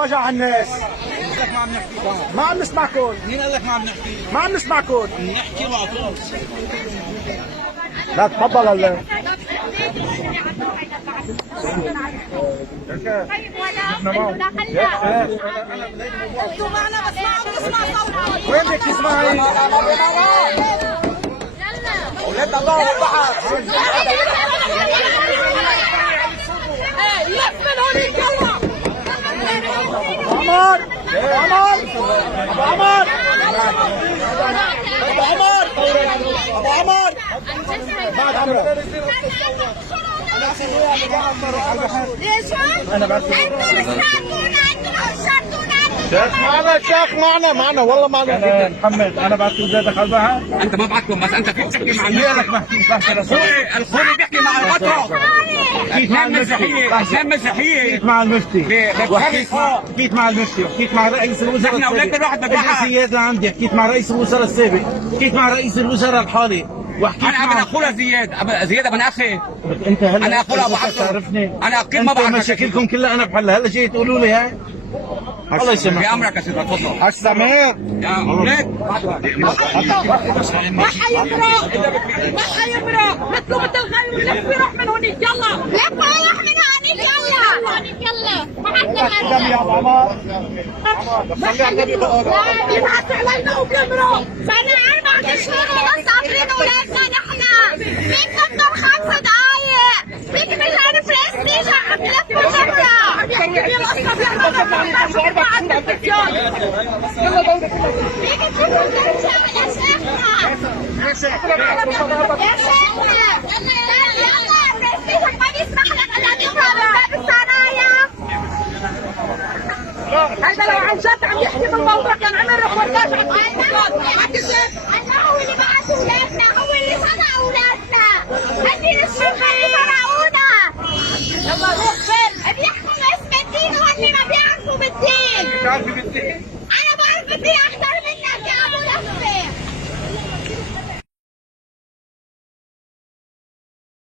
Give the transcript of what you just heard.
وجع الناس. ما عم نسمعكم. مين قال لك ما عم نحكي؟ ما عم نسمعكم. نحكي وعطوك. لا تفضل هلا. طيب ولا خلينا انتوا معنا بس ما عم نسمع صوتكم. وين بدك تسمعي؟ ولاد الله والبحر. لف من هونيك يلا. عمر عمر ابو عمر ابو عمر ابو عمر بعد عمره. ليش؟ انا بعرف انتوا شيخ معنا، شيخ معنا والله معنا. محمد انا بعت زيادة قلبها. انت ما بعتكم بس انت فيك تحكي مع لك الخولي بيحكي مع البطرس. اثنين مسيحيه حكيت مع المفتي حكيت مع المفتي وحكيت مع رئيس الوزراء. نحن اولادنا الواحد ببحر. زياد لعندي حكيت مع رئيس الوزراء السابق، حكيت مع رئيس الوزراء الحالي وحكيت انا ابن مع اخويا زياد ابن اخي. انت هلا انا اخويا ابو عبد تعرفني. انا اكيد ما انتوا بعرف مشاكلكم كلها انا بحلها، هلا جاي تقولوا لي هاي. الله يسامحك. بامرك يا سيدي تفضل. السمير يا اولاد ما حيمرق ما حيمرق. مثلوا مثل الغيم لف ويروح من هونيك يلا. لف ويروح من هونيك يلا. ما عندنا يا ابو عمر. لا يبعث علينا وبيمرق. سنة 4 شهور ونص عطرين ولادنا نحن. فيك تفضل 5 دقايق. فيك مجال برستيج عم يلف بالمرة. بيحكي بالقصة بيحكي ما عند التلفزيون. فيك تفضل ترجع يا شيخنا. يا شيخنا يلا برستيجك ما بيسمح لك الا تمرق من باب الثنايا. هذا لو عن جد عم يحكي بالموضوع كان عمل ريبورتاج على التلفزيون.